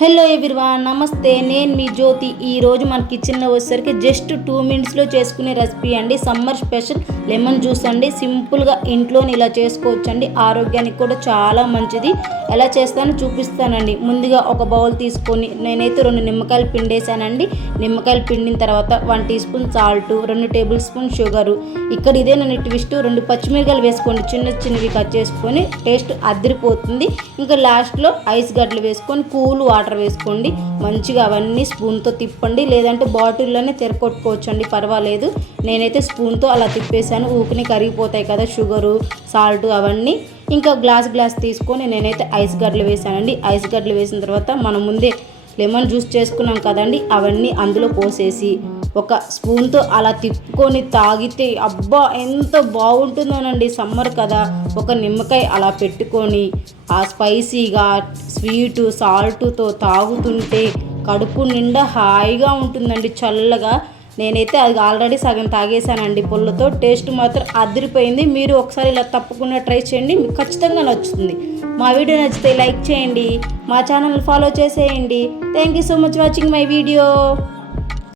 Hello everyone, నమస్తే. నేను మీ జ్యోతి. ఈరోజు మన కిచెన్లో వచ్చేసరికి జస్ట్ 2 మినిట్స్లో చేసుకునే రెసిపీ అండి. సమ్మర్ స్పెషల్ లెమన్ జ్యూస్ అండి. సింపుల్గా ఇంట్లోని ఇలా చేసుకోవచ్చండి. ఆరోగ్యానికి కూడా చాలా మంచిది. ఎలా చేస్తానో చూపిస్తానండి. ముందుగా ఒక బౌల్ తీసుకొని నేనైతే 2 నిమ్మకాయలు పిండేసానండి. నిమ్మకాయలు పిండిన తర్వాత 1 teaspoon salt, 2 tablespoon sugar. ఇక్కడ ఇదే నన్ను ట్విస్ట్, 2 పచ్చిమిరకాయలు వేసుకోండి. చిన్నవి కట్ చేసుకొని టేస్ట్ అదిరిపోతుంది. ఇంకా లాస్ట్లో ఐస్ గడ్డలు వేసుకొని కూల్ వాటర్ వేసుకోండి. మంచిగా అవన్నీ స్పూన్తో తిప్పండి, లేదంటే బాటిల్లోనే తెరకొట్టుకోవచ్చు అండి, పర్వాలేదు. నేనైతే స్పూన్తో అలా తిప్పేసాను. ఊపిని కరిగిపోతాయి కదా షుగరు, సాల్ట్ అవన్నీ. ఇంకా గ్లాస్ తీసుకొని నేనైతే ఐస్ గడ్డలు వేసానండి. ఐస్ గడ్డలు వేసిన తర్వాత మనం ముందే లెమన్ జ్యూస్ చేసుకున్నాం కదండి, అవన్నీ అందులో పోసేసి ఒక స్పూన్తో అలా తిప్పుకొని తాగితే అబ్బా ఎంత బాగుంటుందోనండి. సమ్మర్ కదా, ఒక నిమ్మకాయ అలా పెట్టుకొని ఆ స్పైసీగా స్వీటు సాల్ట్తో తాగుతుంటే కడుపు నిండా హాయిగా ఉంటుందండి, చల్లగా. నేనైతే అది ఆల్రెడీ సగం తాగేసానండి పుల్లతో. టేస్ట్ మాత్రం అదిరిపోయింది. మీరు ఒకసారి ఇలా తప్పకుండా ట్రై చేయండి, మీకు ఖచ్చితంగా నచ్చుతుంది. మా వీడియో నచ్చితే లైక్ చేయండి, మా ఛానల్ ఫాలో చేసేయండి. Thank you so much watching my video.